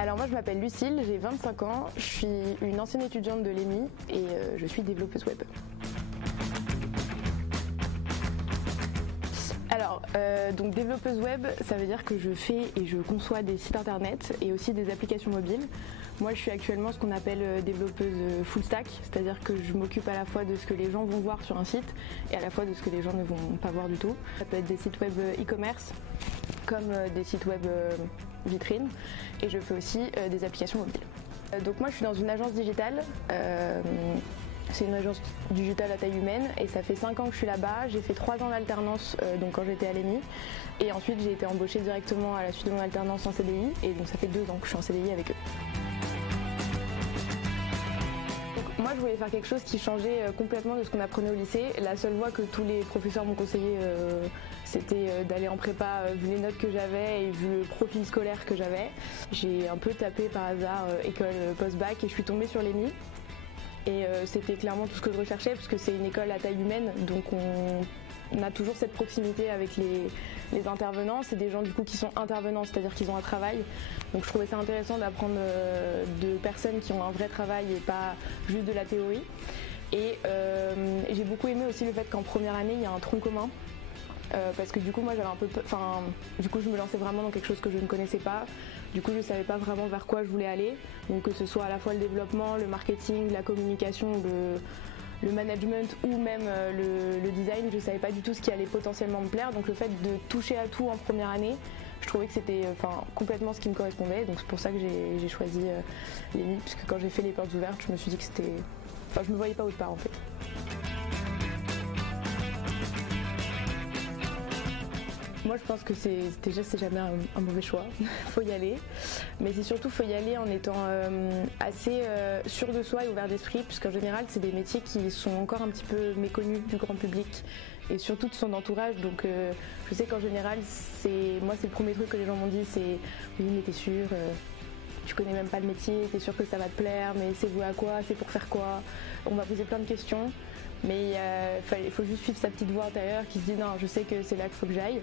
Alors moi je m'appelle Lucille, j'ai 25 ans, je suis une ancienne étudiante de l'EMI et je suis développeuse web. Alors, donc développeuse web, ça veut dire que je fais et je conçois des sites internet et aussi des applications mobiles. Moi je suis actuellement ce qu'on appelle développeuse full stack, c'est-à-dire que je m'occupe à la fois de ce que les gens vont voir sur un site et à la fois de ce que les gens ne vont pas voir du tout. Ça peut être des sites web e-commerce comme des sites web vitrines et je fais aussi des applications mobiles. Donc moi je suis dans une agence digitale. C'est une agence digitale à taille humaine et ça fait 5 ans que je suis là-bas. J'ai fait 3 ans d'alternance donc quand j'étais à l'EMI et ensuite j'ai été embauchée directement à la suite de mon alternance en CDI et donc ça fait 2 ans que je suis en CDI avec eux. Donc, moi je voulais faire quelque chose qui changeait complètement de ce qu'on apprenait au lycée. La seule voie que tous les professeurs m'ont conseillé c'était d'aller en prépa vu les notes que j'avais et vu le profil scolaire que j'avais. J'ai un peu tapé par hasard école post-bac et je suis tombée sur l'EMI. Et c'était clairement tout ce que je recherchais parce que c'est une école à taille humaine, donc on a toujours cette proximité avec les intervenants. C'est des gens du coup qui sont intervenants, c'est-à-dire qu'ils ont un travail. Donc je trouvais ça intéressant d'apprendre de personnes qui ont un vrai travail et pas juste de la théorie. Et j'ai beaucoup aimé aussi le fait qu'en première année il y a un tronc commun. Parce que du coup moi j'avais un peu du coup je me lançais vraiment dans quelque chose que je ne connaissais pas. Du coup je savais pas vraiment vers quoi je voulais aller. Donc que ce soit à la fois le développement, le marketing, la communication, le management ou même le design, je savais pas du tout ce qui allait potentiellement me plaire. Donc le fait de toucher à tout en première année, je trouvais que c'était complètement ce qui me correspondait. Donc c'est pour ça que j'ai choisi l'EMI, puisque quand j'ai fait les portes ouvertes, je me suis dit que c'était. Je me voyais pas autre part en fait. Moi je pense que c'est jamais un mauvais choix, faut y aller, mais c'est surtout faut y aller en étant assez sûr de soi et ouvert d'esprit, puisqu'en général c'est des métiers qui sont encore un petit peu méconnus du grand public et surtout de son entourage. Donc je sais qu'en général moi c'est le premier truc que les gens m'ont dit, c'est oui mais t'es sûr, tu connais même pas le métier, t'es sûr que ça va te plaire, mais c'est voué à quoi, c'est pour faire quoi? On m'a posé plein de questions. Mais il faut juste suivre sa petite voix intérieure qui se dit non, je sais que c'est là qu'il faut que j'aille.